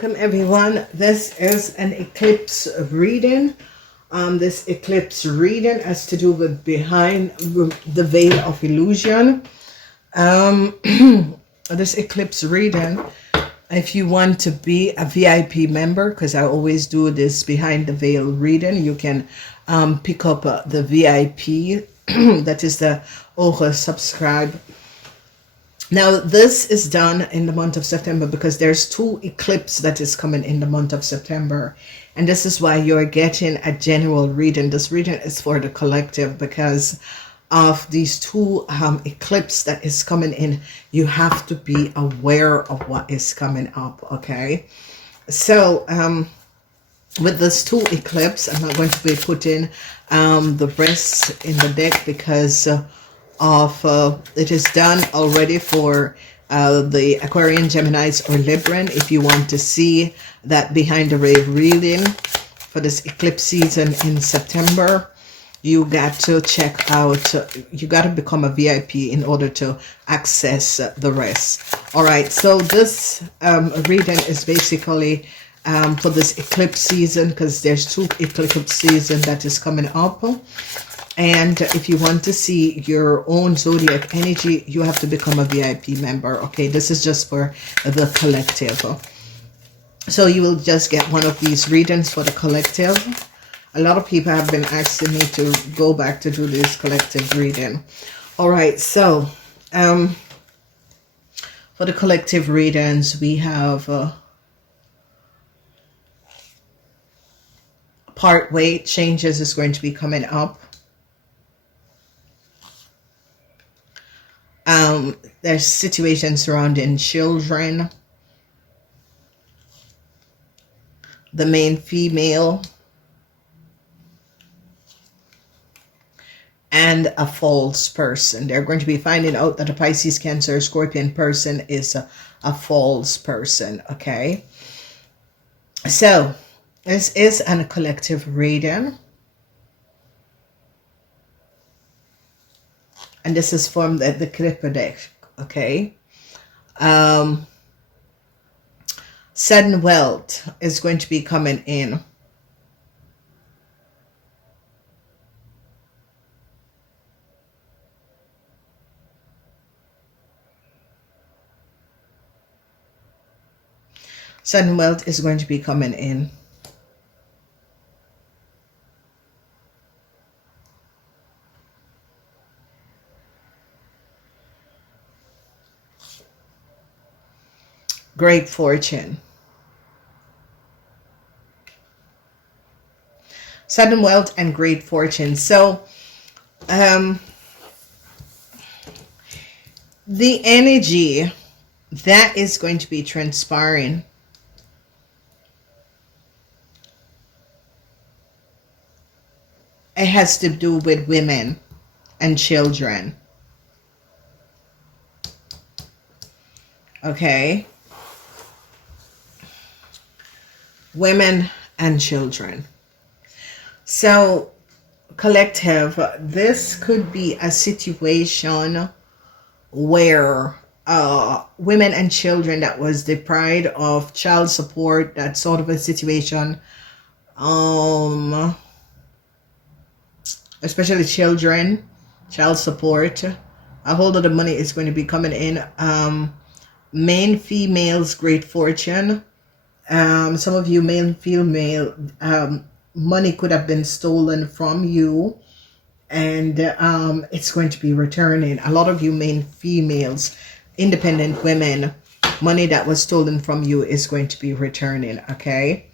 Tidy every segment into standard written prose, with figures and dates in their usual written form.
Welcome everyone. This is an eclipse reading. This eclipse reading has to do with behind the veil of illusion. This eclipse reading, if you want to be a VIP member, because I always do this behind the veil reading, you can pick up the VIP. That is the subscribe. Now, this is done in the month of September because there's 2 eclipses that is coming in the month of September. And this is why you're getting a general reading. This reading is for the collective because of these 2 eclipses that is coming in. You have to be aware of what is coming up, okay? So, with this 2 eclipse, I'm not going to be putting the rest in the deck because it is done already for the Aquarian, Geminis, or Libran. If you want to see that behind the veil reading for this eclipse season in September, you got to check out, you got to become a VIP in order to access the rest. All right, so this reading is basically for this eclipse season because there's 2 eclipse season that is coming up. And if you want to see your own zodiac energy, you have to become a VIP member. Okay, this is just for the collective. So you will just get one of these readings for the collective. A lot of people have been asking me to go back to do this collective reading. All right, so for the collective readings, we have part weight changes is going to be coming up. There's situations surrounding children, the main female, and a false person. They're going to be finding out that a Pisces, Cancer, Scorpion person is a false person, okay? So, this is a collective reading. And this is from the Kipper deck, okay? Sudden wealth is going to be coming in. Sudden wealth is going to be coming in. Great fortune. Sudden wealth and great fortune. So, the energy that is going to be transpiring it has to do with women and children. Okay. Women and children. So, collective, this could be a situation where women and children that was deprived of child support, that sort of a situation, especially children, child support, a whole lot of money is going to be coming in. Main females, great fortune. Some of you male and female, money could have been stolen from you and it's going to be returning. A lot of you main females, independent women, money that was stolen from you is going to be returning, okay?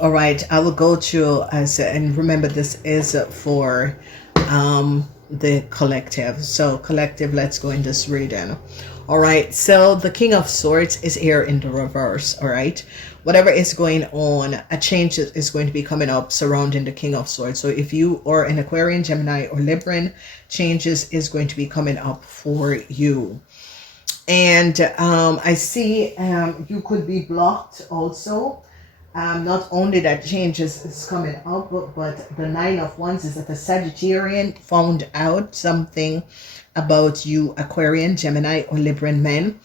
All right, I will go to and remember this is for the collective. So collective, let's go in this reading. All right, so the King of Swords is here in the reverse. All right, whatever is going on, a change is going to be coming up surrounding the King of Swords. So if you are an Aquarian, Gemini, or Libran, changes is going to be coming up for you. And I see you could be blocked also. Not only that changes is coming up, but the 9 of Wands is that the Sagittarian found out something about you Aquarian, Gemini, or Libran men.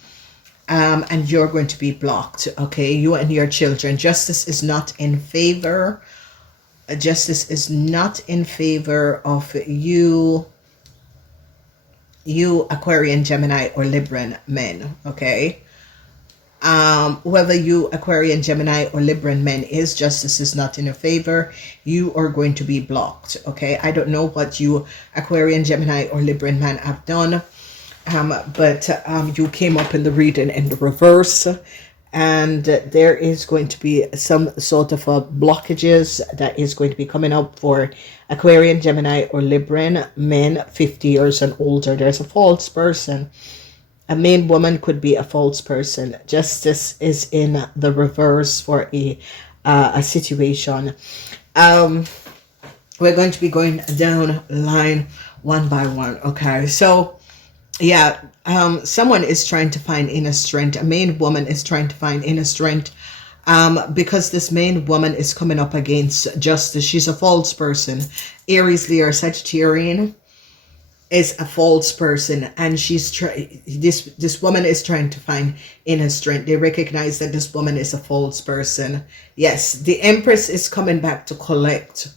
and you're going to be blocked. Okay, you and your children. Justice is not in favor. Justice is not in favor of you Aquarian, Gemini, or Libran men. Okay, whoever you Aquarian, Gemini, or Libran men is, justice is not in your favor. You are going to be blocked. Okay, I don't know what you Aquarian, Gemini, or Libran man have done, but you came up in the reading in the reverse, and there is going to be some sort of blockages that is going to be coming up for Aquarian, Gemini, or Libran men 50 years and older. There's a false person. A main woman could be a false person. Justice is in the reverse for a situation. We're going to be going down line one by one. Okay, so yeah, someone is trying to find inner strength. A main woman is trying to find inner strength because this main woman is coming up against justice. She's a false person. Aries, Leo, Sagittarian is a false person, and she's this woman is trying to find inner strength. They recognize that this woman is a false person. Yes, the Empress is coming back to collect.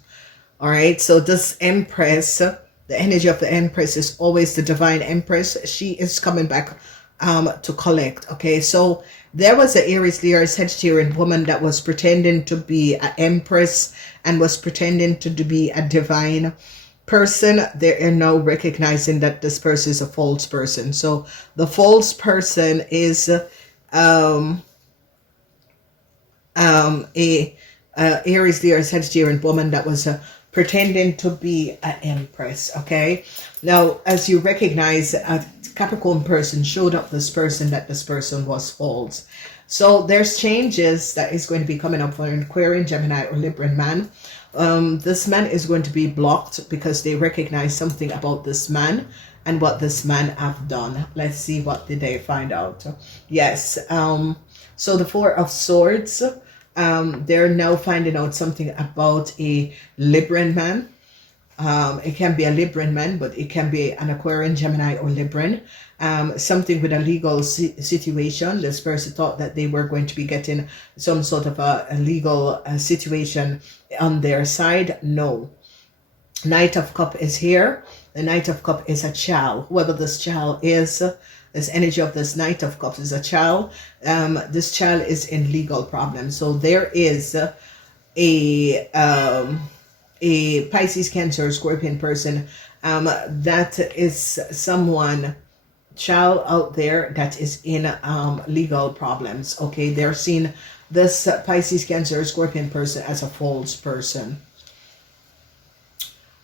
All right, so this Empress, the energy of the Empress is always the divine Empress. She is coming back to collect. Okay, so there was an Aries, Leo, Sagittarian woman that was pretending to be an Empress and was pretending to be a divine person. They are now recognizing that this person is a false person. So the false person is a Aries, Leo, Sagittarian woman that was pretending to be an Empress. Okay, now as you recognize, a Capricorn person showed up this person that this person was false. So there's changes that is going to be coming up for an Aquarian, Gemini, or Libran man. This man is going to be blocked because they recognize something about this man and what this man have done. Let's see what did they find out. Yes, so the Four of Swords, they're now finding out something about a Libran man. It can be a Libran man, but it can be an Aquarian, Gemini, or Libran. Something with a legal situation. This person thought that they were going to be getting some sort of a legal situation on their side. No. Knight of Cup is here. The Knight of Cup is a child. Whoever this child is, this energy of this Knight of Cups is a child. This child is in legal problems. So there is a Pisces, Cancer, Scorpion person that is someone, child out there that is in legal problems. Okay, they're seeing this Pisces, Cancer, Scorpion person as a false person.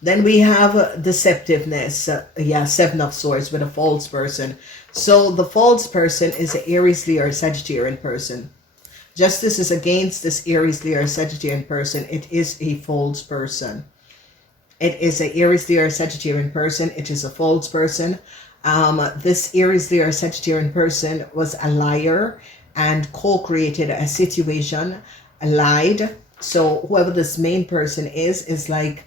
Then we have deceptiveness. Yeah, Seven of Swords with a false person. So the false person is an Aries, Leo, or Sagittarian person. Justice is against this Aries, Leo, or Sagittarian person. It is a false person. It is an Aries, Leo, or Sagittarian person. It is a false person. This Aries, Leo, or Sagittarian person was a liar and co-created a situation, lied. So whoever this main person is like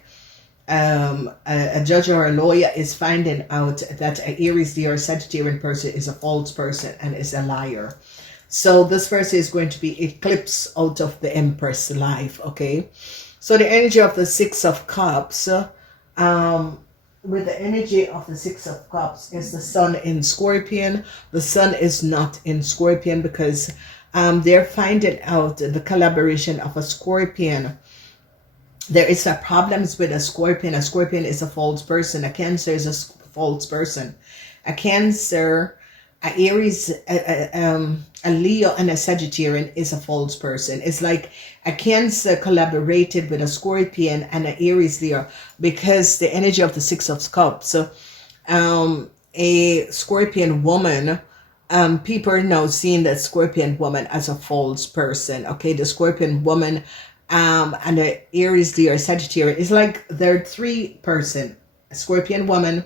a judge or a lawyer is finding out that an Aries, Leo, or Sagittarian person is a false person and is a liar. So this person is going to be eclipsed out of the Empress life. Okay, so the energy of the Six of Cups, with the energy of the Six of Cups is the Sun in Scorpion. The Sun is not in Scorpion because they're finding out the collaboration of a Scorpion. There is a problems with a Scorpion. A Scorpion is a false person. A Cancer is a false person. A Cancer, a Aries, a Leo, and a Sagittarian is a false person. It's like a Cancer collaborated with a Scorpion and an Aries, Leo, because the energy of the Six of Cups. A Scorpion woman, people are now seeing that Scorpion woman as a false person. Okay, the Scorpion woman and the Aries, Leo, or Sagittarian is like they're three person: a Scorpion woman,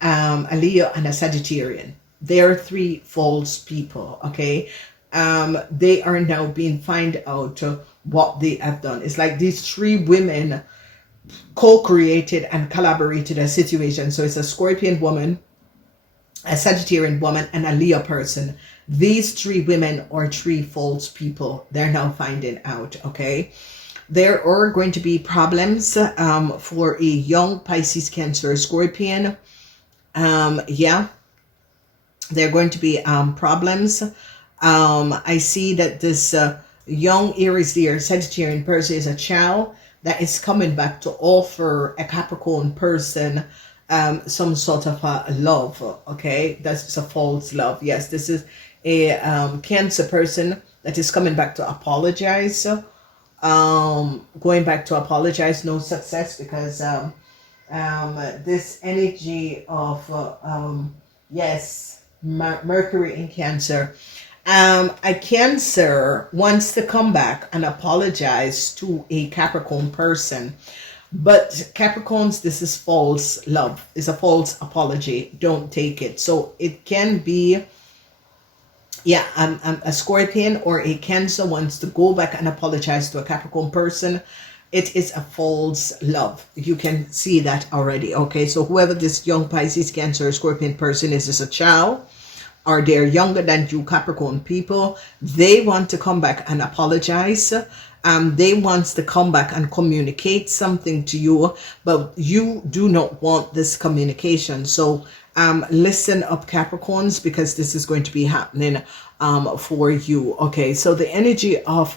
a Leo, and a Sagittarian. They're three false people. Okay, they are now being find out what they have done. It's like these three women co-created and collaborated a situation. So it's a Scorpion woman, a Sagittarian woman, and a Leo person these three women or three false people, they're now finding out, okay? There are going to be problems for a young Pisces, Cancer, Scorpion. Yeah, there are going to be problems. I see that this young Aries, Leo, Sagittarian person is a child that is coming back to offer a Capricorn person some sort of a love, okay? That's a false love. Yes, this is a Cancer person that is coming back to apologize. Going back to apologize, no success, because this energy of yes, Mercury in Cancer. A Cancer wants to come back and apologize to a Capricorn person. But Capricorns, this is false love. It's a false apology. Don't take it. So it can be, yeah, a Scorpion or a Cancer wants to go back and apologize to a Capricorn person. It is a false love. You can see that already. Okay, so whoever this young Pisces, Cancer, Scorpion person is a child, or they're younger than you Capricorn people. They want to come back and apologize. They want to come back and communicate something to you, but you do not want this communication. So listen up, Capricorns, because this is going to be happening for you. Okay, so the energy of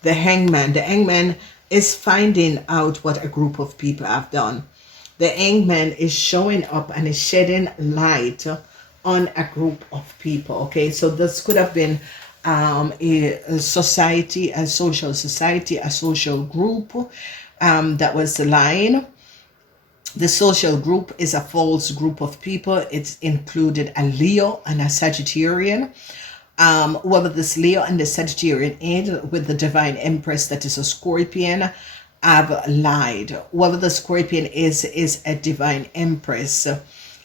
the Hangman is finding out what a group of people have done. The Hangman is showing up and is shedding light on a group of people. Okay, so this could have been a society, a social society, a social group that was lying. The social group is a false group of people. It's included a Leo and a Sagittarian. Whoever this Leo and the Sagittarian is with the Divine Empress, that is a Scorpion, have lied. Whoever the Scorpion is a Divine Empress,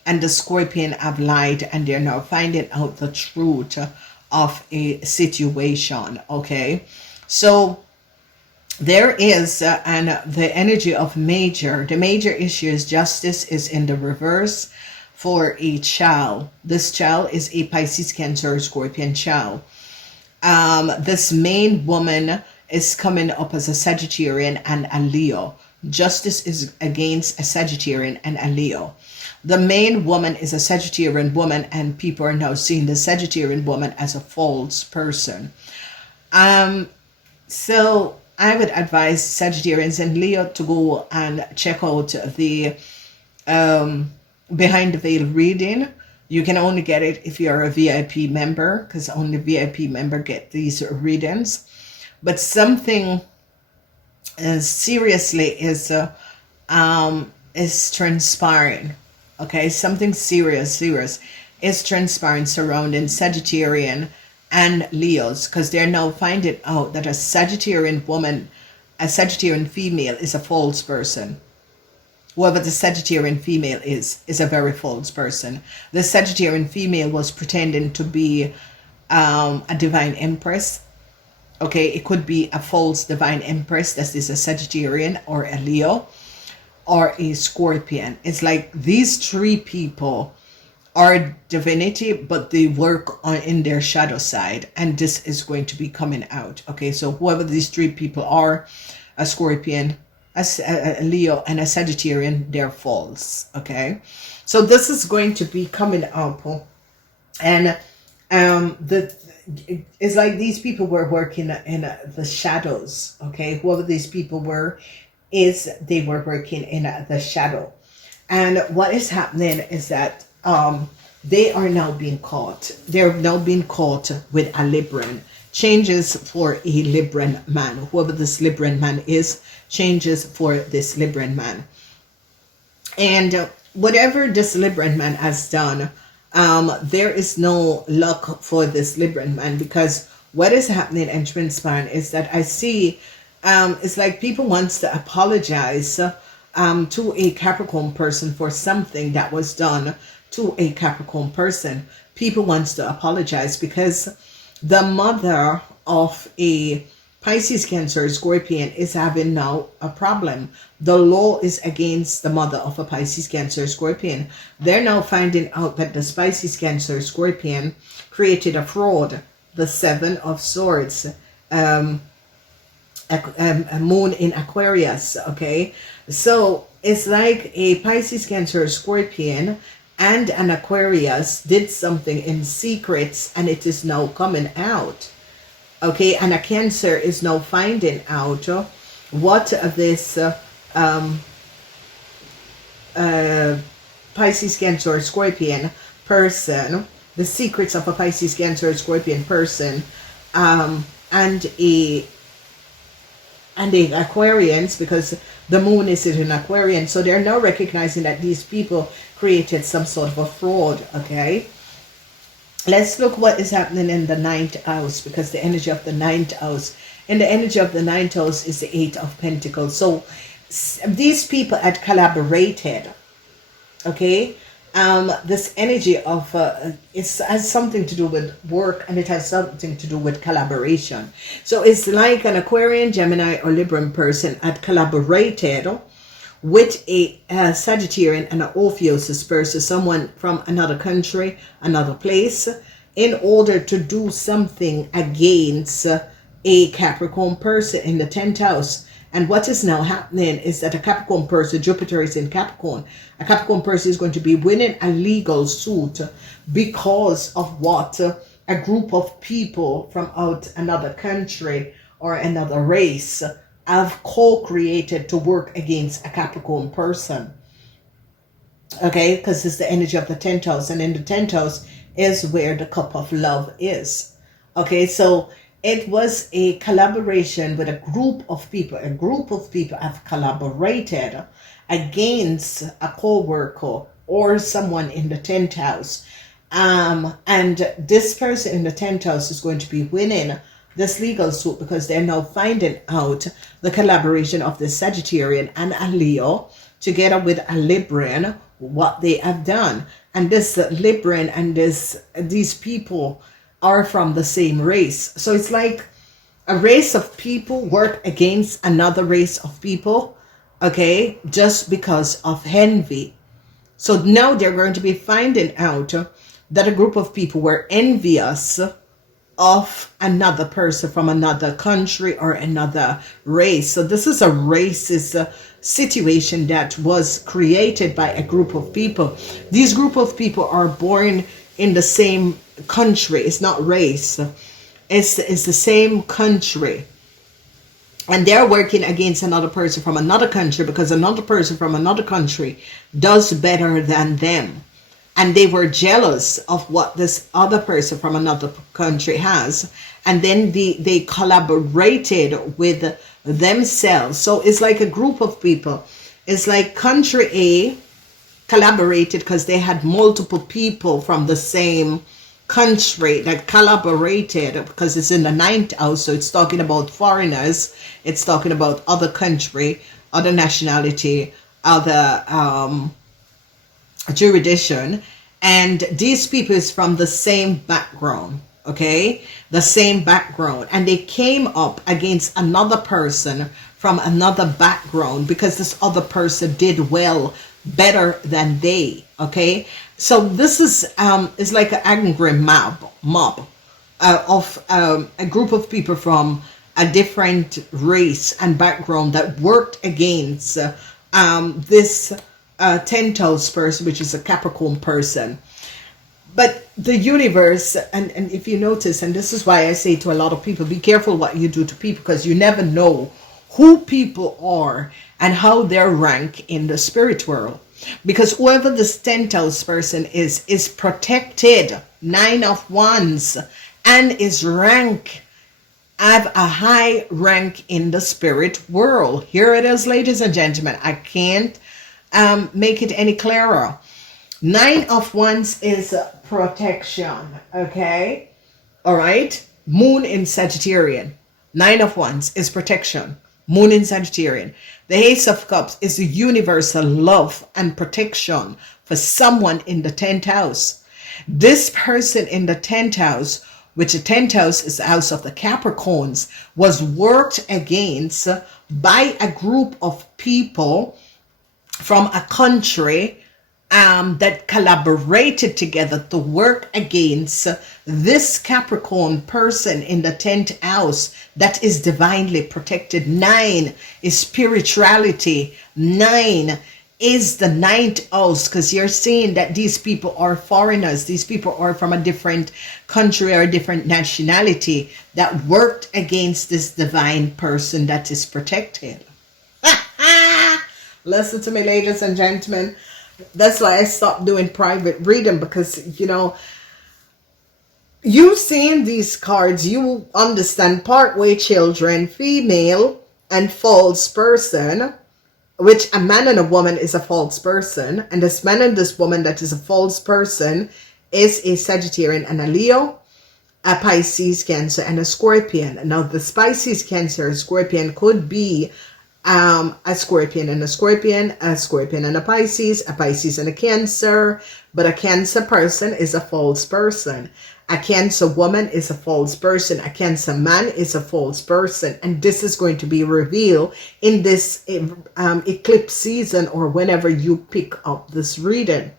and the Scorpion have lied, and they're now finding out the truth of a situation. Okay, so there is and the energy of major. The major issue is justice is in the reverse for a child. This child is a Pisces, Cancer, Scorpion child. This main woman is coming up as a Sagittarian and a Leo. Justice is against a Sagittarian and a Leo. The main woman is a Sagittarian woman, and people are now seeing the Sagittarian woman as a false person. So I would advise Sagittarians and Leo to go and check out the Behind the Veil reading. You can only get it if you're a VIP member, because only VIP member get these readings. But something seriously is transpiring. Okay, something serious is transpiring surrounding Sagittarian and Leos, because they're now finding out that a Sagittarian woman, a Sagittarian female, is a false person. Whoever the Sagittarian female is a very false person. The Sagittarian female was pretending to be a Divine Empress. Okay, it could be a false Divine Empress that is a Sagittarian or a Leo or a Scorpion. It's like these three people are divinity, but they work on in their shadow side, and this is going to be coming out. Okay, so whoever these three people are, a Scorpion, a Leo, and a Sagittarian, they're false. Okay, so this is going to be coming up, and it's like these people were working in the shadows. Okay, whoever these people were, they were working in the shadow. And what is happening is that they are now being caught. They're now being caught with a Libran. Changes for a Libran man. Whoever this Libran man is, changes for this Libran man. And whatever this Libran man has done, there is no luck for this Libran man, because what is happening and transpiring is that I see it's like people wants to apologize to a Capricorn person for something that was done to a Capricorn person. People wants to apologize because the mother of a Pisces, Cancer, Scorpion is having now a problem. The law is against the mother of a Pisces, Cancer, Scorpion. They're now finding out that the Pisces, Cancer, Scorpion created a fraud. The Seven of Swords, a moon in Aquarius, okay? So it's like a Pisces, Cancer, Scorpion and an Aquarius did something in secrets, and it is now coming out. Okay, and a Cancer is now finding out what this Pisces, Cancer, Scorpion person, the secrets of a Pisces, Cancer, Scorpion person, and a Aquarians, because the moon is in Aquarian. So they're now recognizing that these people created some sort of a fraud. Okay, let's look what is happening in the ninth house, because the energy of the ninth house, and the energy of the ninth house is the Eight of Pentacles. So these people had collaborated. Okay, this energy of it has something to do with work, and it has something to do with collaboration. So it's like an Aquarian, Gemini, or Libran person had collaborated with a Sagittarian and an Ophiuchus person, someone from another country, another place, in order to do something against a Capricorn person in the 10th house. And what is now happening is that a Capricorn person, Jupiter is in Capricorn, a Capricorn person is going to be winning a legal suit because of what a group of people from out another country or another race have co-created to work against a Capricorn person. Okay, because it's the energy of the 10th house, and in the 10th house is where the cup of love is. Okay, so it was a collaboration with a group of people. A group of people have collaborated against a co-worker or someone in the 10th house. And this person in the 10th house is going to be winning this legal suit because they're now finding out the collaboration of the Sagittarian and a Leo together with a Libran, what they have done. And this Libran and these people are from the same race. So it's like a race of people work against another race of people, okay, just because of envy. So now they're going to be finding out that a group of people were envious of another person from another country or another race. So this is a racist situation that was created by a group of people. These group of people are born in the same country. It's not race. It's the same country. And they're working against another person from another country because another person from another country does better than them. And they were jealous of what this other person from another country has. And then they collaborated with themselves. So it's like a group of people. It's like country A collaborated because they had multiple people from the same country that collaborated, because it's in the 9th house. So it's talking about foreigners. It's talking about other country, other nationality, other jurisdiction, and these people is from the same background, okay, the same background, and they came up against another person from another background because this other person did well, better than they. Okay, so this is like an angry mob of a group of people from a different race and background that worked against this 10th house person, which is a Capricorn person. But the universe, and if you notice, and this is why I say to a lot of people, be careful what you do to people, because you never know who people are and how they're ranked in the spirit world. Because whoever this 10th house person is protected, 9 of Wands, and is ranked, have a high rank in the spirit world. Here it is, ladies and gentlemen. I can't make it any clearer. 9 of Wands is protection, okay? All right? Moon in Sagittarian. 9 of Wands is protection. Moon in Sagittarian. The Ace of Cups is the universal love and protection for someone in the 10th house. This person in the 10th house which the 10th house is the house of the Capricorns, was worked against by a group of people from a country that collaborated together to work against this Capricorn person in the 10th house that is divinely protected. 9 is spirituality. 9 is the 9th house, because you're seeing that these people are foreigners. These people are from a different country or a different nationality that worked against this divine person that is protected. Listen to me, ladies and gentlemen. That's why I stopped doing private reading, because, you know, you seeing these cards, you understand partway children, female, and false person, which a man and a woman is a false person. And this man and this woman that is a false person is a Sagittarian and a Leo, a Pisces, Cancer, and a Scorpion. Now, the Pisces, Cancer, Scorpion could be a Scorpion and a Scorpion and a Pisces and a Cancer, but a Cancer person is a false person. A Cancer woman is a false person. A Cancer man is a false person. And this is going to be revealed in this eclipse season, or whenever you pick up this reading.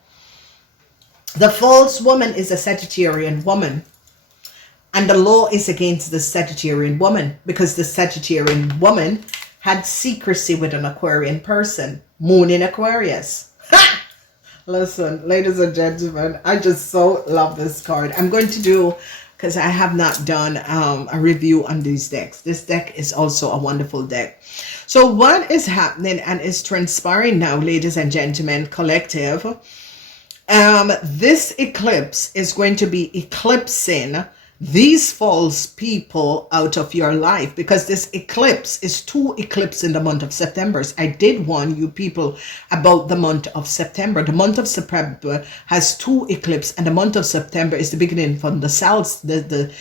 The false woman is a Sagittarian woman. And the law is against the Sagittarian woman, because the Sagittarian woman had secrecy with an Aquarian person. Moon in Aquarius. Ha! Listen, ladies and gentlemen, I just so love this card. I'm going to do, because I have not done a review on these decks. This deck is also a wonderful deck. So what is happening and is transpiring now, ladies and gentlemen, collective, this eclipse is going to be eclipsing these false people out of your life, because this eclipse is 2 eclipses in the month of September. I did warn you people about the month of September. The month of September has 2 eclipses, and the month of September is the beginning from the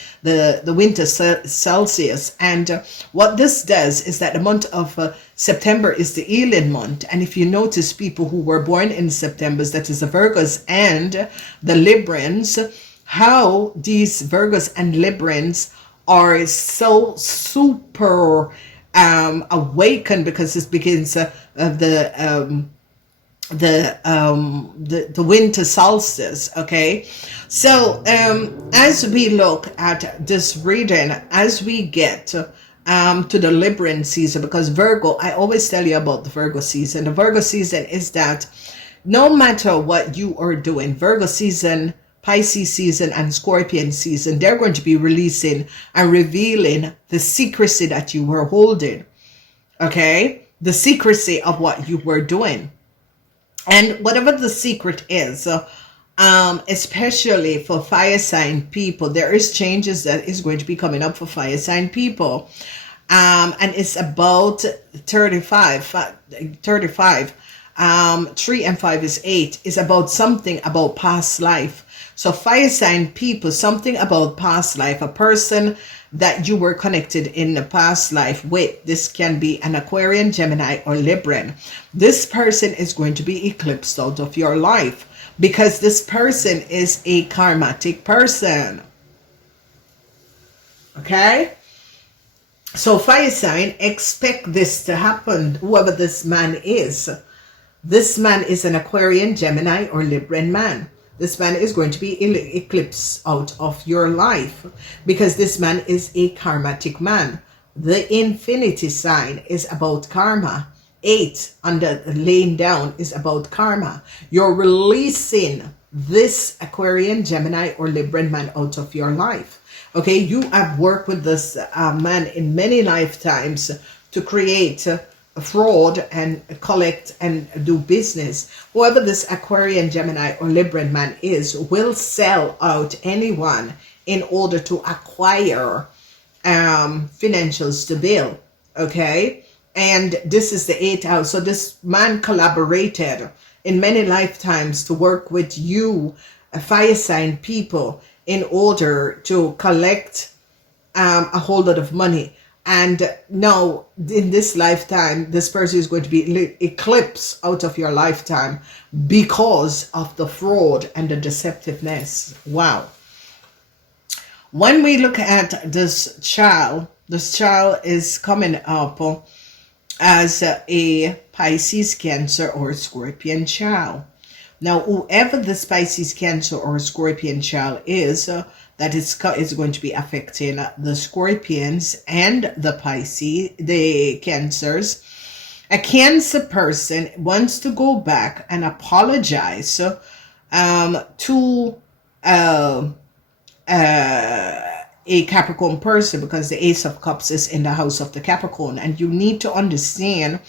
winter Celsius. And what this does is that the month of September is the healing month. And if you notice, people who were born in September, that is the Virgos and the Librans, how these Virgos and Librans are so super awakened, because this begins the winter solstice. Okay, so as we look at this reading, as we get to the Libran season, because Virgo, I always tell you about the Virgo season. The Virgo season is that no matter what you are doing, Virgo season, Pisces season, and Scorpion season, they're going to be releasing and revealing the secrecy that you were holding. Okay, the secrecy of what you were doing, and whatever the secret is, especially for fire sign people, there is changes that is going to be coming up for fire sign people, and it's about 35. 3 and 5 is 8. Is about something about past life. So fire sign people, something about past life, a person that you were connected in the past life with. This can be an Aquarian, Gemini, or Libran. This person is going to be eclipsed out of your life, because this person is a karmatic person. Okay? So fire sign, expect this to happen, whoever this man is. This man is an Aquarian, Gemini, or Libran man. This man is going to be eclipsed out of your life, because this man is a karmatic man. The infinity sign is about karma. 8 under laying down is about karma. You're releasing this Aquarian, Gemini, or Libran man out of your life. Okay, you have worked with this man in many lifetimes to create fraud and collect and do business. Whoever this Aquarian, Gemini, or Libran man is will sell out anyone in order to acquire financials to build. Okay, and this is the 8th house. So this man collaborated in many lifetimes to work with you, fire sign people, in order to collect a whole lot of money. And now, in this lifetime, this person is going to be eclipsed out of your lifetime because of the fraud and the deceptiveness. Wow. When we look at this child is coming up as a Pisces, Cancer, or Scorpion child. Now, whoever this Pisces, Cancer, or Scorpion child is, that is going to be affecting the Scorpions and the Pisces, the Cancers. A Cancer person wants to go back and apologize to a Capricorn person, because the Ace of Cups is in the house of the Capricorn, and you need to understand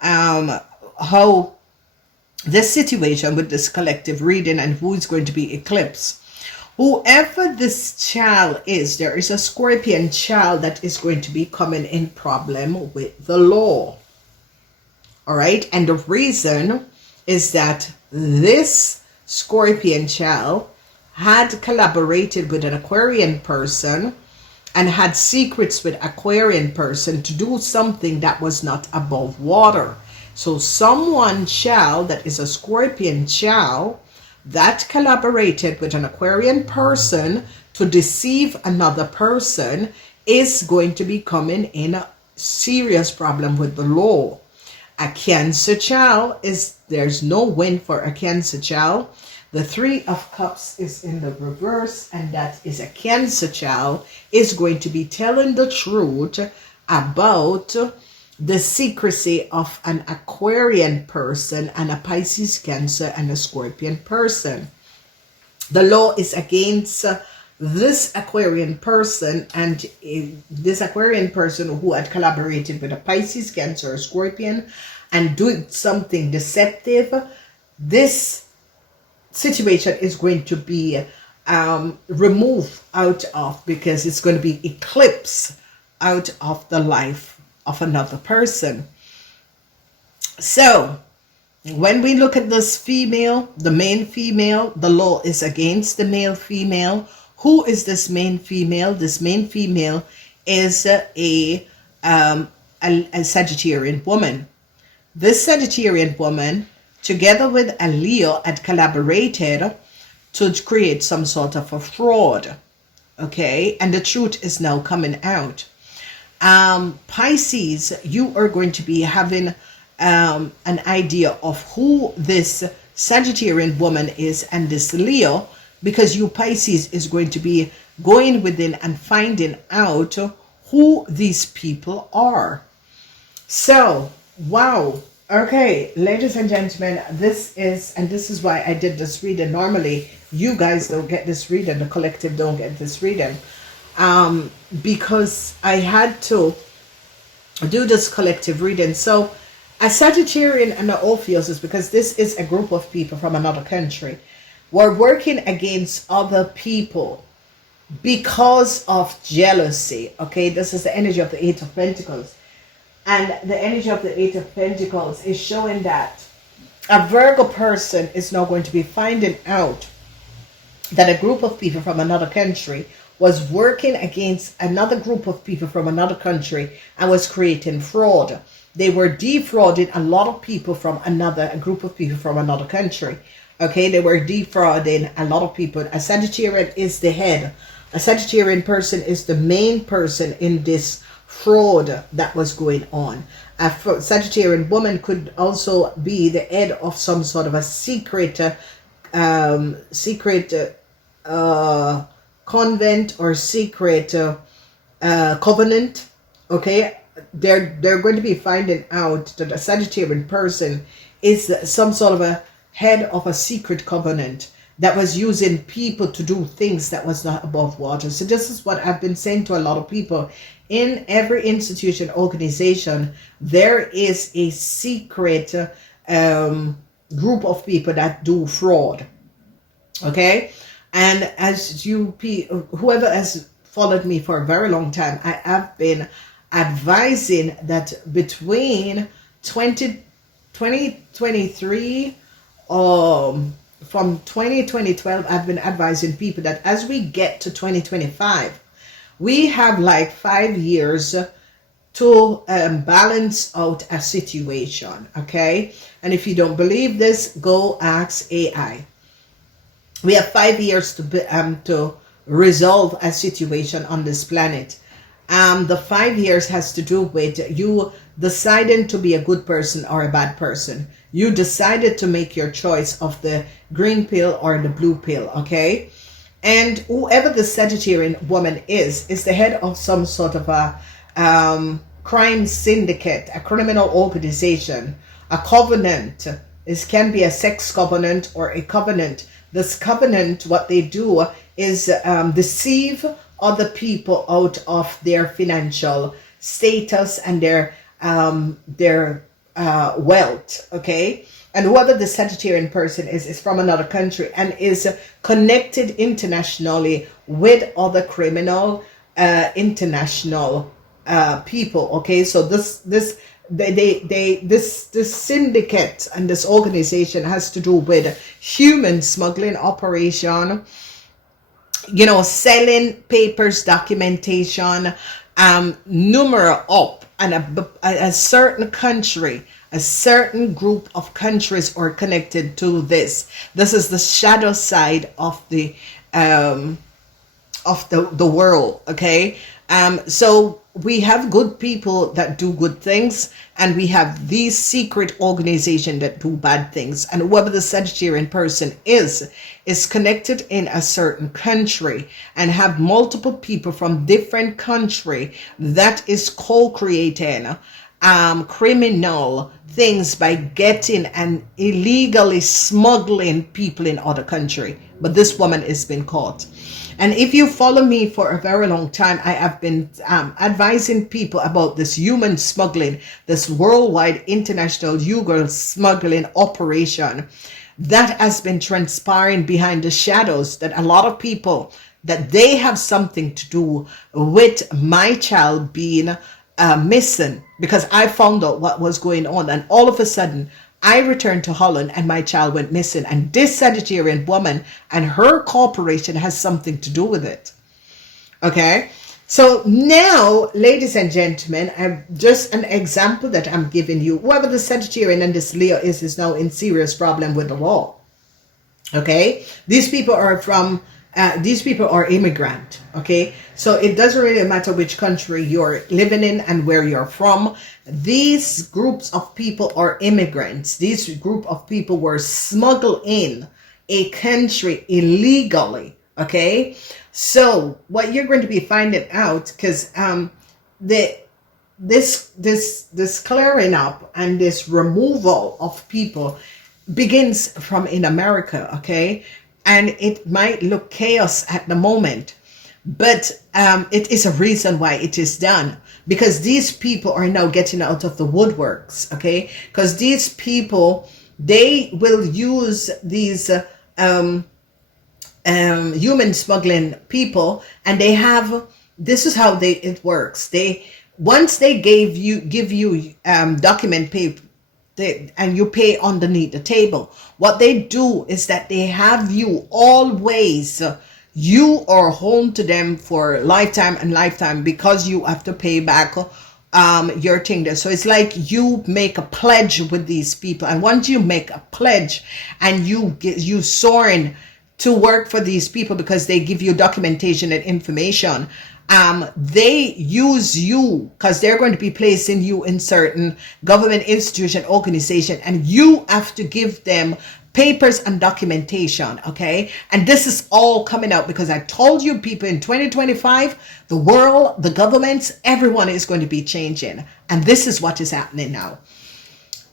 how this situation with this collective reading and who is going to be eclipsed. Whoever this child is, there is a Scorpion child that is going to be coming in problem with the law. All right, and the reason is that this Scorpion child had collaborated with an Aquarian person and had secrets with Aquarian person to do something that was not above water. So someone child that is a Scorpion child that collaborated with an Aquarian person to deceive another person is going to be coming in a serious problem with the law. A Cancer child there's no win for a Cancer child. The Three of Cups is in the reverse, and that is a Cancer child is going to be telling the truth about the secrecy of an Aquarian person and a Pisces, Cancer, and a Scorpion person. The law is against this Aquarian person, and this Aquarian person who had collaborated with a Pisces, Cancer, or Scorpion and doing something deceptive. This situation is going to be removed out of, because it's going to be eclipsed out of the life of another person. So when we look at this female, the main female, the law is against the male female. Who is this main female? This main female is a Sagittarian woman. This Sagittarian woman, together with a Leo, had collaborated to create some sort of a fraud. Okay, and the truth is now coming out. Pisces, you are going to be having an idea of who this Sagittarian woman is and this Leo, because you Pisces is going to be going within and finding out who these people are. So, wow. Okay, ladies and gentlemen, this is why I did this reading. Normally, you guys don't get this reading, the collective don't get this reading, because I had to do this collective reading. So, a Sagittarian and an Orpheus is because this is a group of people from another country. We're working against other people because of jealousy. Okay, this is the energy of the Eight of Pentacles. And the energy of the Eight of Pentacles is showing that a Virgo person is now going to be finding out that a group of people from another country was working against another group of people from another country and was creating fraud. They were defrauding a lot of people from a group of people from another country. Okay, they were defrauding a lot of people. A Sagittarian is the head. A Sagittarian person is the main person in this fraud that was going on. A Sagittarian woman could also be the head of some sort of a secret convent or secret covenant. Okay, they're going to be finding out that a Sagittarian person is some sort of a head of a secret covenant that was using people to do things that was not above water. So this is what I've been saying to a lot of people. In every institution, organization, there is a secret group of people that do fraud. Okay, and as whoever has followed me for a very long time, I have been advising that between 2023 from 2012, I've been advising people that as we get to 2025, we have like 5 years to balance out a situation. Okay, and if you don't believe this, go ask AI. We have 5 years to resolve a situation on this planet. The 5 years has to do with you deciding to be a good person or a bad person. You decided to make your choice of the green pill or the blue pill, okay? And whoever the Sagittarian woman is the head of some sort of a crime syndicate, a criminal organization, a covenant. This can be a sex covenant or a covenant. This covenant, what they do is deceive other people out of their financial status and their wealth, okay? And whoever the Sagittarian person is from another country and is connected internationally with other criminal international people, okay? So this syndicate and this organization has to do with human smuggling operation, you know, selling papers, documentation, numeral up, and a certain country, a certain group of countries are connected to this. This is the shadow side of the world, okay? So we have good people that do good things, and we have these secret organizations that do bad things. And whoever the Sagittarian person is connected in a certain country and have multiple people from different country that is co-creating criminal things by getting and illegally smuggling people in other country. But this woman has been caught. And if you follow me for a very long time, I have been advising people about this human smuggling, this worldwide international human smuggling operation that has been transpiring behind the shadows, that a lot of people, that they have something to do with my child being missing, because I found out what was going on, and all of a sudden I returned to Holland and my child went missing, and this Sagittarian woman and her corporation has something to do with it. Okay, so now, ladies and gentlemen, I've just an example that I'm giving you. Whoever the Sagittarian and this Leo is now in serious problem with the law. Okay, these people are immigrant. Okay, so it doesn't really matter which country you're living in and where you're from. These groups of people are immigrants. These group of people were smuggled in a country illegally. Okay, so what you're going to be finding out, because this clearing up and this removal of people begins from in America. Okay, and it might look chaos at the moment, but it is a reason why it is done, because these people are now getting out of the woodworks, okay? Because these people, they will use these human smuggling people, and they have, this is how it works. Once they give you document paper, and you pay underneath the table, what they do is that they have you always, you are home to them for lifetime and lifetime, because you have to pay back your thing there. So it's like you make a pledge with these people, and once you make a pledge and you sworn to work for these people because they give you documentation and information, they use you because they're going to be placing you in certain government institution, organization, and you have to give them papers and documentation. Okay, and this is all coming out because I told you, people, in 2025 the world, the governments, everyone is going to be changing, and this is what is happening now.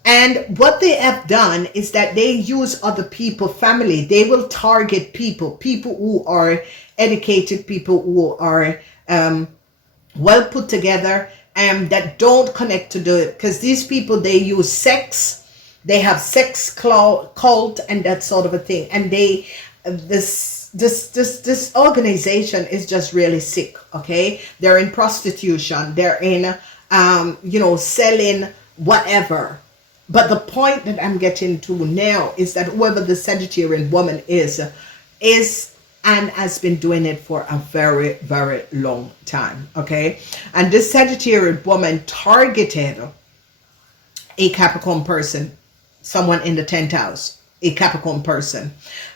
And what they have done is that they use other people, family. They will target people who are educated, people who are well put together, and that don't connect to do it, because these people, they use sex, they have sex cult and that sort of a thing, and they this organization is just really sick. Okay, they're in prostitution, they're in selling whatever. But the point that I'm getting to now is that whoever the Sagittarian woman is and has been doing it for a very, very long time. Okay, and this Sagittarian woman targeted a Capricorn person, someone in the 10th house. a Capricorn person.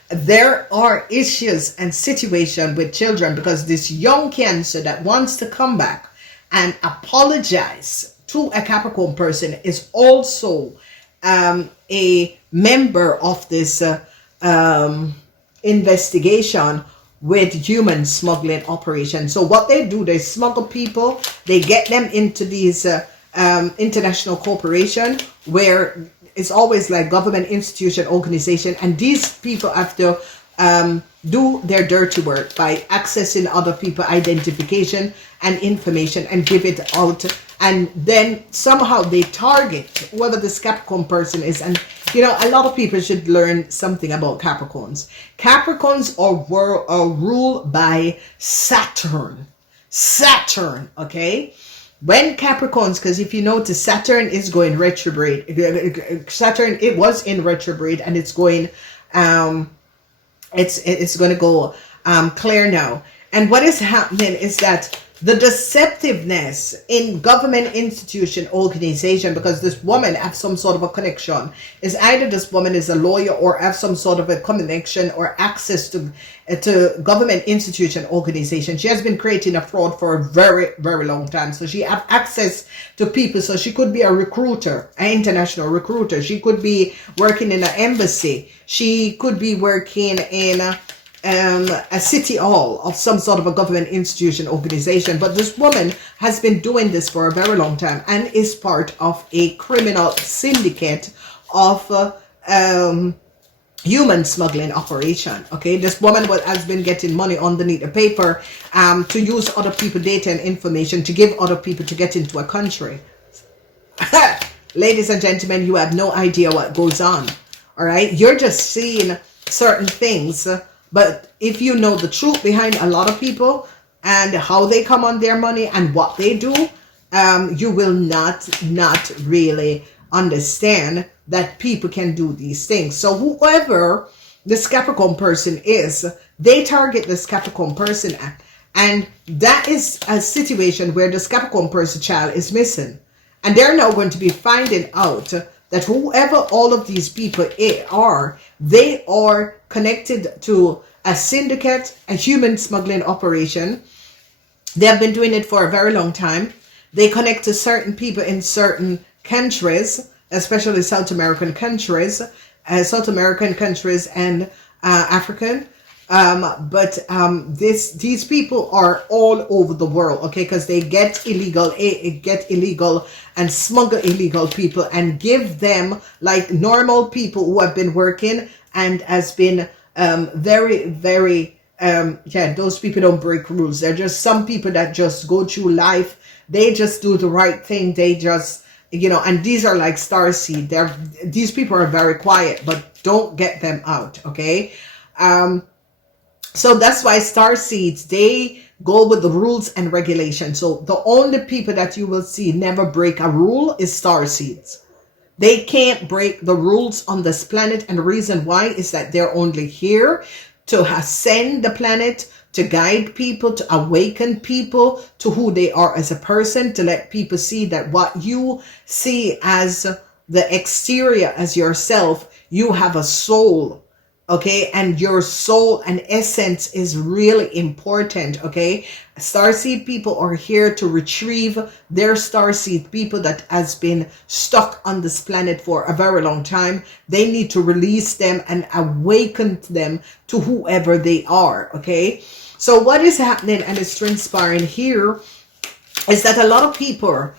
There are issues and situations with children because this young Cancer that wants to come back and apologize to a Capricorn person is also a member of this investigation with human smuggling operation. So what they do, they smuggle people, they get them into these international corporation where it's always like government, institution, organization, and these people have to do their dirty work by accessing other people's identification and information and give it out, and then somehow they target whoever this Capricorn person is. And you know, a lot of people should learn something about Capricorns. Capricorns are ruled by Saturn. Saturn, okay? When Capricorns, because if you notice, Saturn is going retrograde. Saturn, it was in retrograde, and it's going it's going to go clear now. And what is happening is that the deceptiveness in government, institution, organization, because this woman has some sort of a connection, is either this woman is a lawyer or have some sort of a connection or access to government, institution, organization. She has been creating a fraud for a very, very long time. So she have access to people. So she could be a recruiter, an international recruiter. She could be working in an embassy. She could be working in a city hall of some sort of a government institution, organization. But this woman has been doing this for a very long time and is part of a criminal syndicate of human smuggling operation. Okay, this woman has been getting money underneath the paper to use other people's data and information to give other people to get into a country. Ladies and gentlemen, you have no idea what goes on. All right, you're just seeing certain things. But if you know the truth behind a lot of people and how they come on their money and what they do, you will not really understand that people can do these things. So whoever this Capricorn person is, they target this Capricorn person at. And that is a situation where this Capricorn person child is missing. And they're now going to be finding out that whoever all of these people are, they are connected to a syndicate, a human smuggling operation. They have been doing it for a very long time. They connect to certain people in certain countries, especially South American countries and African. These people are all over the world, okay, because they get illegal and smuggle illegal people and give them like normal people who have been working and has been very, very those people don't break rules. They're just some people that just go through life. They just do the right thing. They just, you know, and these are like starseed. These people are very quiet, but don't get them out, okay? So that's why starseeds, they go with the rules and regulations. So the only people that you will see never break a rule is starseeds. They can't break the rules on this planet. And the reason why is that they're only here to ascend the planet, to guide people, to awaken people to who they are as a person, to let people see that what you see as the exterior as yourself, you have a soul. Okay, and your soul and essence is really important. Okay, starseed people are here to retrieve their starseed people that has been stuck on this planet for a very long time. They need to release them and awaken them to whoever they are. Okay, so what is happening and is transpiring here is that a lot of people,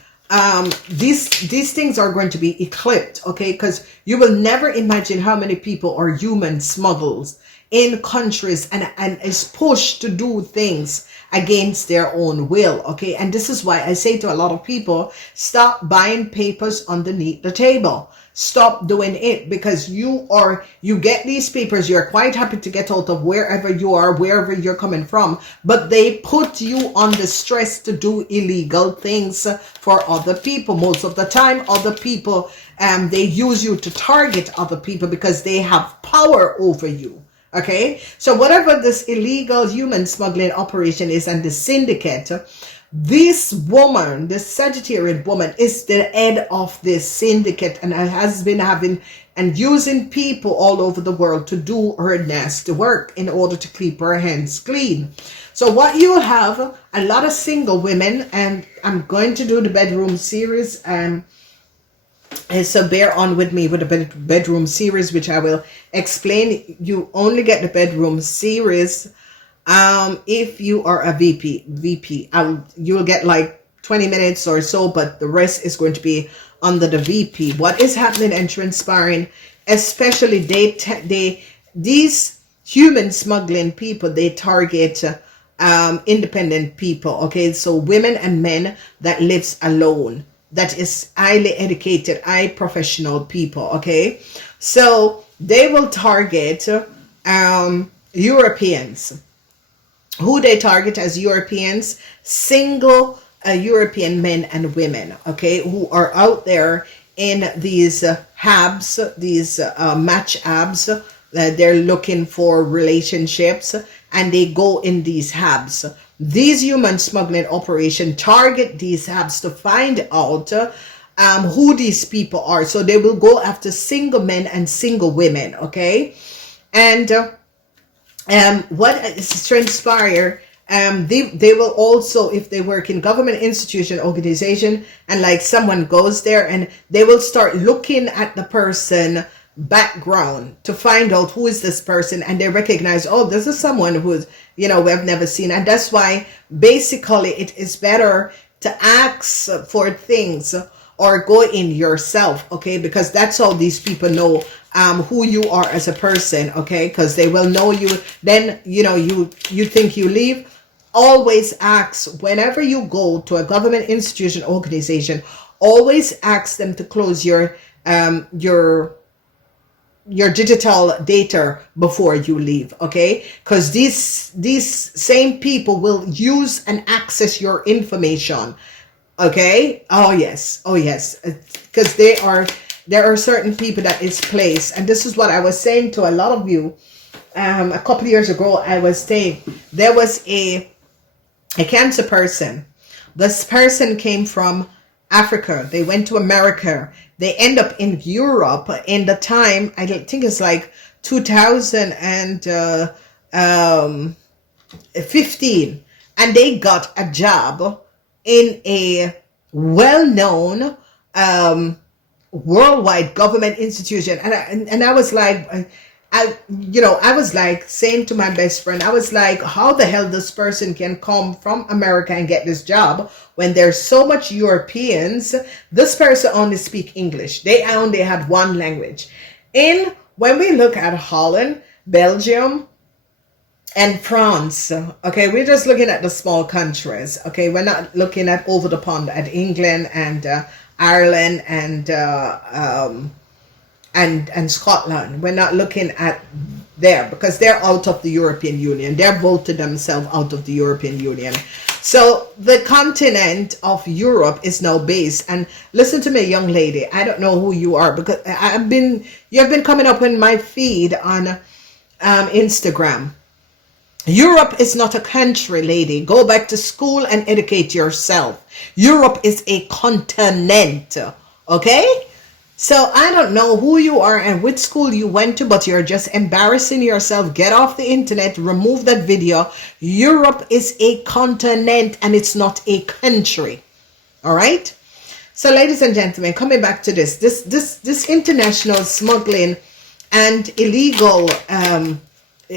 these things are going to be eclipsed, okay, because you will never imagine how many people are human smugglers in countries and is pushed to do things against their own will, okay. And this is why I say to a lot of people, stop buying papers underneath the table. Stop doing it, because you get these papers, you're quite happy to get out of wherever you are, wherever you're coming from, but they put you under stress to do illegal things for other people. Most of the time, other people, they use you to target other people because they have power over you. Okay, so whatever this illegal human smuggling operation is and the syndicate, this woman, this Sagittarian woman, is the head of this syndicate and has been having and using people all over the world to do her nasty work in order to keep her hands clean. So what you have, a lot of single women, and I'm going to do the bedroom series, and so bear on with me with the bedroom series, which I will explain. You only get the bedroom series if you are a VP. You will get like 20 minutes or so, but the rest is going to be under the VP. What is happening and transpiring, especially these human smuggling people, they target independent people. Okay, so women and men that lives alone, that is highly educated, high professional people. Okay, so they will target Europeans. Who they target as Europeans? Single European men and women, okay, who are out there in these hubs, these match hubs. They're looking for relationships, and they go in these hubs. These human smuggling operation target these hubs to find out who these people are. So they will go after single men and single women, okay? And what is transpire, they will also, if they work in government institution, organization, and like someone goes there, and they will start looking at the person background to find out who is this person, and they recognize, oh, this is someone who's, you know, we've never seen. And that's why basically it is better to ask for things or go in yourself, okay, because that's how these people know who you are as a person, okay, because they will know you. Then, you know, you think you leave. Always ask, whenever you go to a government institution, organization, always ask them to close your digital data before you leave, okay? Because these same people will use and access your information, okay? Oh yes, because there are certain people that is placed, and this is what I was saying to a lot of you a couple of years ago. I was saying there was a cancer person. This person came from Africa. They went to America. They end up in Europe in the time, I think it's like 2015, and they got a job in a well-known worldwide government institution. And I was like, I was like saying to my best friend, I was like, how the hell this person can come from America and get this job when there's so much Europeans? This person only speak English. They only had one language. When we look at Holland, Belgium, and France, okay, we're just looking at the small countries, okay? We're not looking at over the pond at England and Ireland and Scotland. We're not looking at there because they're out of the European Union. They're voted themselves out of the European Union. So the continent of Europe is now based. And listen to me, young lady. I don't know who you are, because you have been coming up in my feed on Instagram. Europe is not a country, lady. Go back to school and educate yourself. Europe is a continent, okay? So I don't know who you are and which school you went to, but you're just embarrassing yourself. Get off the internet, remove that video. Europe is a continent and it's not a country. All right? So ladies and gentlemen, coming back to this international smuggling and illegal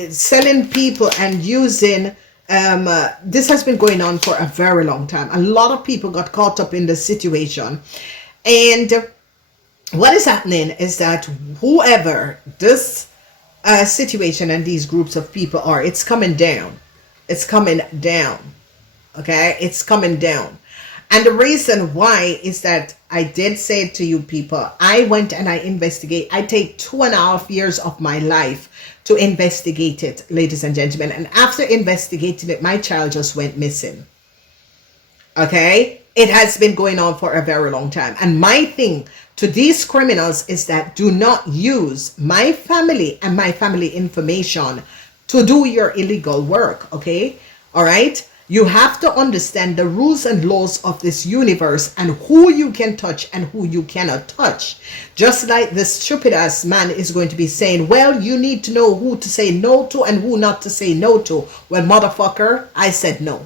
selling people and using this has been going on for a very long time. A lot of people got caught up in the situation, and what is happening is that whoever this situation and these groups of people are, it's coming down. It's coming down. Okay? It's coming down. And the reason why is that I did say to you people, I went and I investigate. I take 2.5 years of my life to investigate it, ladies and gentlemen. And after investigating it, my child just went missing. Okay? It has been going on for a very long time. And my thing to these criminals is that do not use my family and my family information to do your illegal work. Okay? All right? You have to understand the rules and laws of this universe and who you can touch and who you cannot touch. Just like this stupid ass man is going to be saying, well, you need to know who to say no to and who not to say no to. Well, motherfucker, I said no.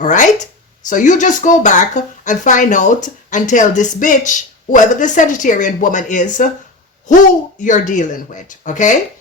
All right? So you just go back and find out and tell this bitch, whoever the Sagittarian woman is, who you're dealing with. Okay?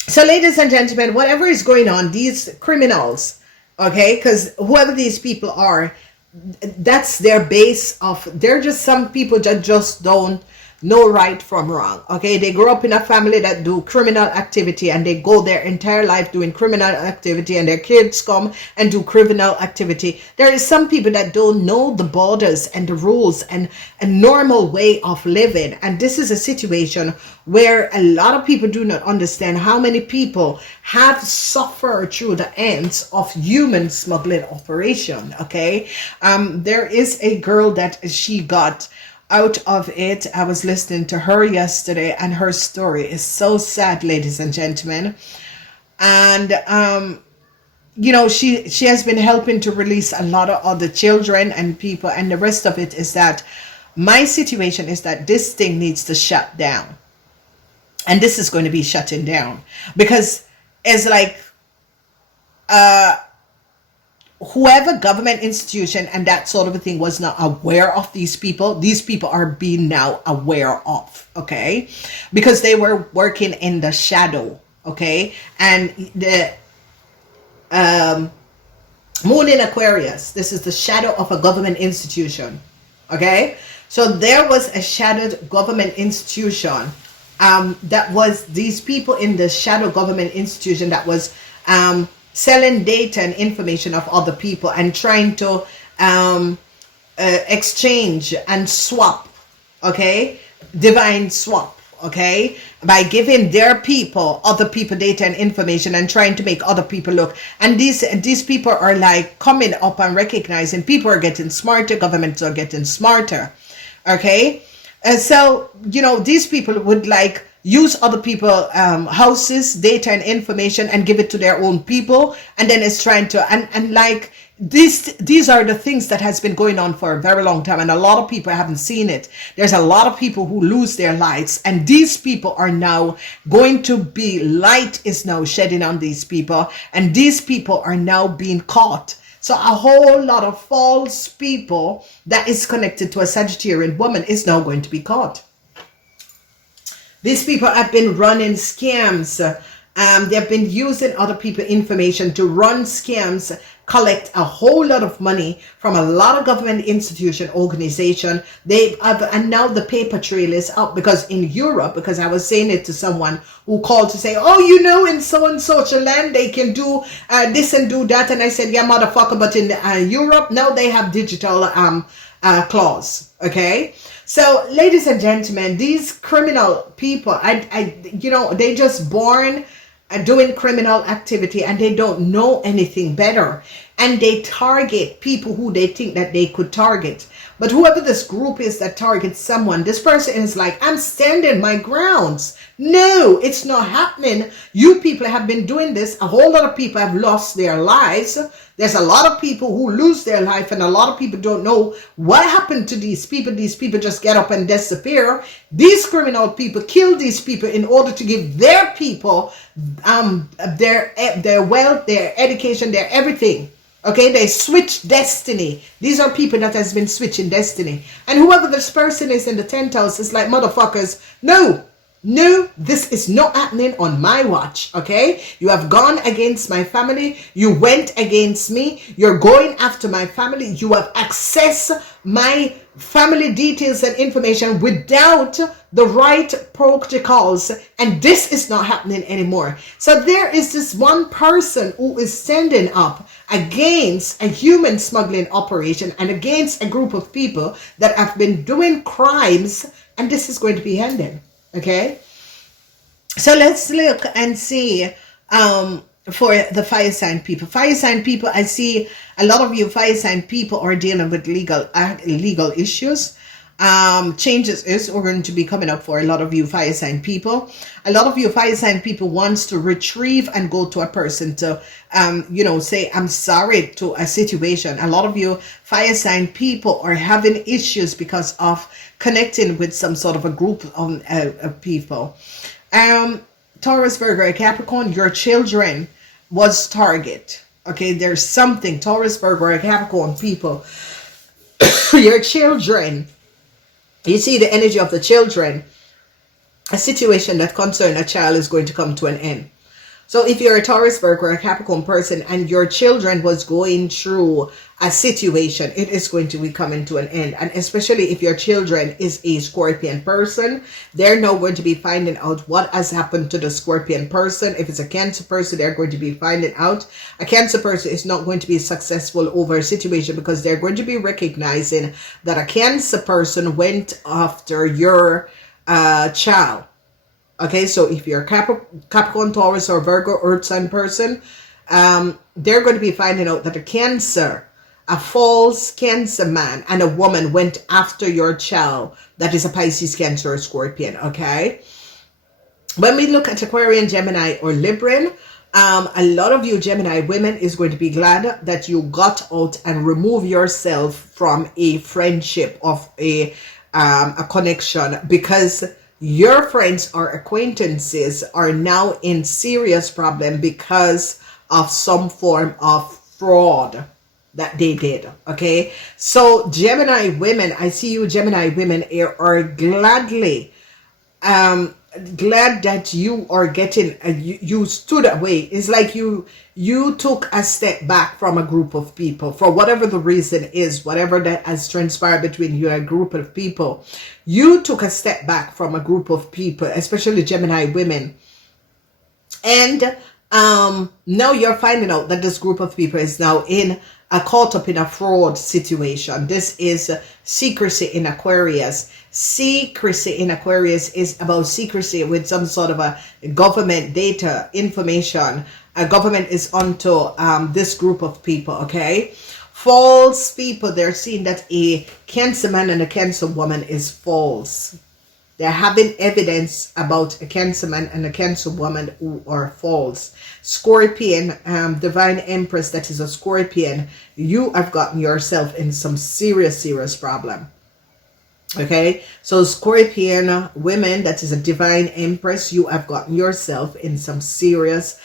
So ladies and gentlemen, whatever is going on, these criminals, okay, because whoever these people are, that's their base of, they're just some people that just don't know right from wrong. Okay, they grow up in a family that do criminal activity and they go their entire life doing criminal activity, and their kids come and do criminal activity. There is some people that don't know the borders and the rules and a normal way of living, and this is a situation where a lot of people do not understand how many people have suffered through the ends of human smuggling operation. Okay, there is a girl that she got out of it. I was listening to her yesterday, and her story is so sad, ladies and gentlemen. And you know, she has been helping to release a lot of other children and people, and the rest of it is that my situation is that this thing needs to shut down, and this is going to be shutting down because it's like whoever government institution and that sort of a thing was not aware of these people are being now aware of, okay, because they were working in the shadow, okay. And the moon in Aquarius, this is the shadow of a government institution, okay. So there was a shadowed government institution, that was these people in the shadow government institution that was selling data and information of other people and trying to exchange and swap, okay, divine swap, okay, by giving their people, other people, data and information and trying to make other people look. And these people are like coming up and recognizing people are getting smarter, governments are getting smarter, okay. And so, you know, these people would like use other people houses, data and information and give it to their own people, and then it's trying to and like these are the things that has been going on for a very long time, and a lot of people haven't seen it. There's a lot of people who lose their lives, and these people are now going to be, light is now shedding on these people, and these people are now being caught. So a whole lot of false people that is connected to a Sagittarian woman is now going to be caught. These people have been running scams. They've been using other people's information to run scams, collect a whole lot of money from a lot of government institution, organization. They have, and now the paper trail is up, because in Europe, because I was saying it to someone who called to say, oh, you know, in so and such a land, they can do this and do that. And I said, yeah, motherfucker, but in Europe, now they have digital clause, okay? So, ladies and gentlemen, these criminal people, you know, they just born doing criminal activity and they don't know anything better. And they target people who they think that they could target. But whoever this group is that targets someone, this person is like, I'm standing my grounds. No, it's not happening. You people have been doing this. A whole lot of people have lost their lives. There's a lot of people who lose their life, and a lot of people don't know what happened to these people. These people just get up and disappear. These criminal people kill these people in order to give their people their wealth, their education, their everything. Okay, they switch destiny. These are people that has been switching destiny. And whoever this person is in the 10th house is like, motherfuckers, no, this is not happening on my watch, okay? You have gone against my family. You went against me. You're going after my family. You have accessed my family details and information without the right protocols, and this is not happening anymore. So there is this one person who is standing up against a human smuggling operation and against a group of people that have been doing crimes, and this is going to be ended. Okay, so let's look and see for the fire sign people. Fire sign people, I see a lot of you fire sign people are dealing with legal issues. Changes is going to be coming up for a lot of you fire sign people. A lot of you fire sign people wants to retrieve and go to a person to say I'm sorry to a situation. A lot of you fire sign people are having issues because of connecting with some sort of a group of people. Taurus, Virgo, Capricorn, your children was target. Okay, there's something. Taurus, Virgo, Capricorn people, your children. You see the energy of the children. A situation that concerns a child is going to come to an end. So if you're a Taurus, Virgo, or a Capricorn person and your children was going through a situation, it is going to be coming to an end. And especially if your children is a Scorpion person, they're now going to be finding out what has happened to the Scorpion person. If it's a Cancer person, they're going to be finding out. A Cancer person is not going to be successful over a situation because they're going to be recognizing that a Cancer person went after your child. Okay, so if you're a Capricorn, Taurus, or Virgo Earth sign person, they're going to be finding out that a false Cancer man and a woman went after your child that is a Pisces, Cancer, or Scorpion. Okay, when we look at Aquarian, Gemini, or Libran, a lot of you Gemini women is going to be glad that you got out and remove yourself from a friendship of a connection, because your friends or acquaintances are now in serious problem because of some form of fraud that they did. Okay, so Gemini women, I see you Gemini women are gladly glad that you are getting you stood away. It's like you took a step back from a group of people for whatever the reason is, whatever that has transpired between you and a group of people. You took a step back from a group of people, especially Gemini women, and now you're finding out that this group of people is now caught up in a fraud situation. This is secrecy in Aquarius. Secrecy in Aquarius is about secrecy with some sort of a government data information. A government is onto this group of people. Okay, false people, they're seeing that a Cancer man and a Cancer woman is false. They're having evidence about a Cancer man and a Cancer woman who are false. Scorpion, Divine Empress, that is a Scorpion, you have gotten yourself in some serious problem. Okay, so Scorpion women, that is a Divine Empress, you have gotten yourself in some serious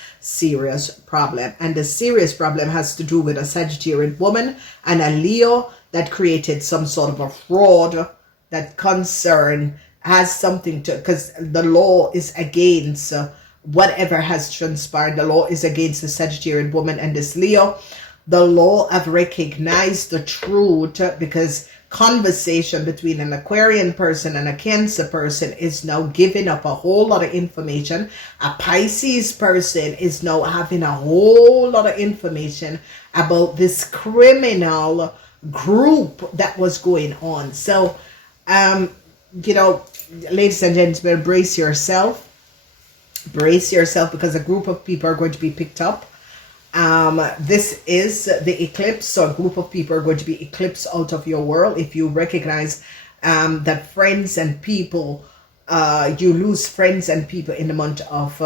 problem. And the serious problem has to do with a Sagittarian woman and a Leo that created some sort of a fraud that has something to, because the law is against whatever has transpired. The law is against the Sagittarian woman and this Leo. The law have recognized the truth, because conversation between an Aquarian person and a Cancer person is now giving up a whole lot of information. A Pisces person is now having a whole lot of information about this criminal group that was going on. So, ladies and gentlemen, brace yourself, because a group of people are going to be picked up. This is the eclipse, so a group of people are going to be eclipsed out of your world. If you recognize that friends and people, you lose friends and people in the month of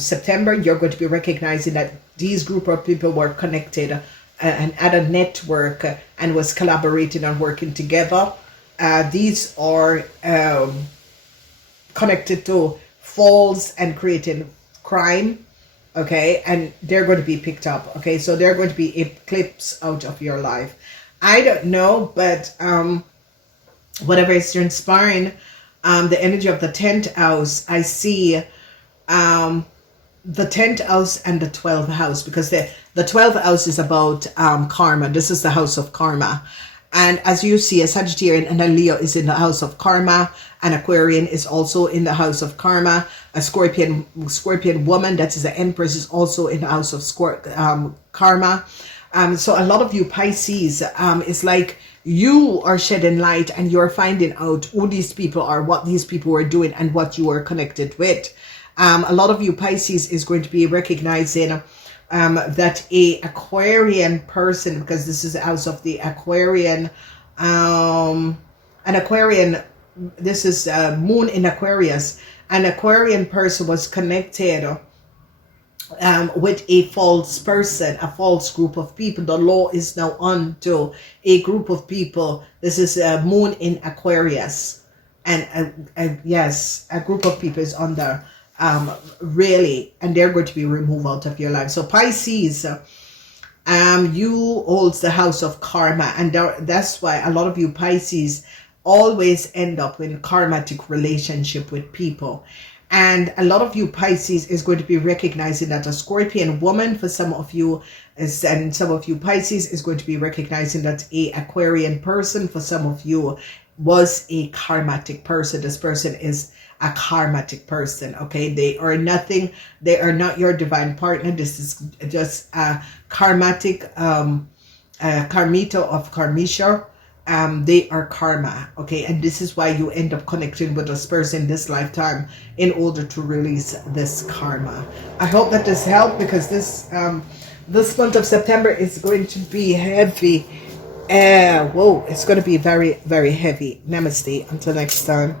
September, you're going to be recognizing that these group of people were connected and had a network and was collaborating and working together. These are connected to false and creating crime. Okay, and they're going to be picked up. Okay, so they're going to be eclipsed out of your life. I don't know, but whatever is transpiring, the energy of the 10th house, I see the 10th house and the 12th house, because the 12th house is about karma. This is the house of karma. And as you see, a Sagittarian and a Leo is in the house of karma. An Aquarian is also in the house of karma. A Scorpion woman, that is the Empress, is also in the house of karma. So a lot of you Pisces, it's like you are shedding light and you're finding out who these people are, what these people are doing, and what you are connected with. A lot of you Pisces is going to be recognizing that a Aquarian person, because this is the house of the Aquarian, An Aquarian, this is moon in Aquarius. An Aquarian person was connected with a false person, a false group of people. The law is now onto a group of people. This is a moon in Aquarius, and yes, a group of people is under really, and they're going to be removed out of your life. So Pisces, you holds the house of karma, and that's why a lot of you Pisces always end up in karmatic relationship with people. And a lot of you Pisces is going to be recognizing that a Scorpion woman for some of you is, and some of you Pisces is going to be recognizing that a Aquarian person for some of you was a karmatic person. This person is a karmatic person. Okay, they are nothing. They are not your divine partner. This is just a karmatic karmita of karmisha. They are karma. Okay, and this is why you end up connecting with this person this lifetime in order to release this karma. I hope that this helped, because this this month of September is going to be heavy. Whoa, it's going to be very, very heavy. Namaste. Until next time.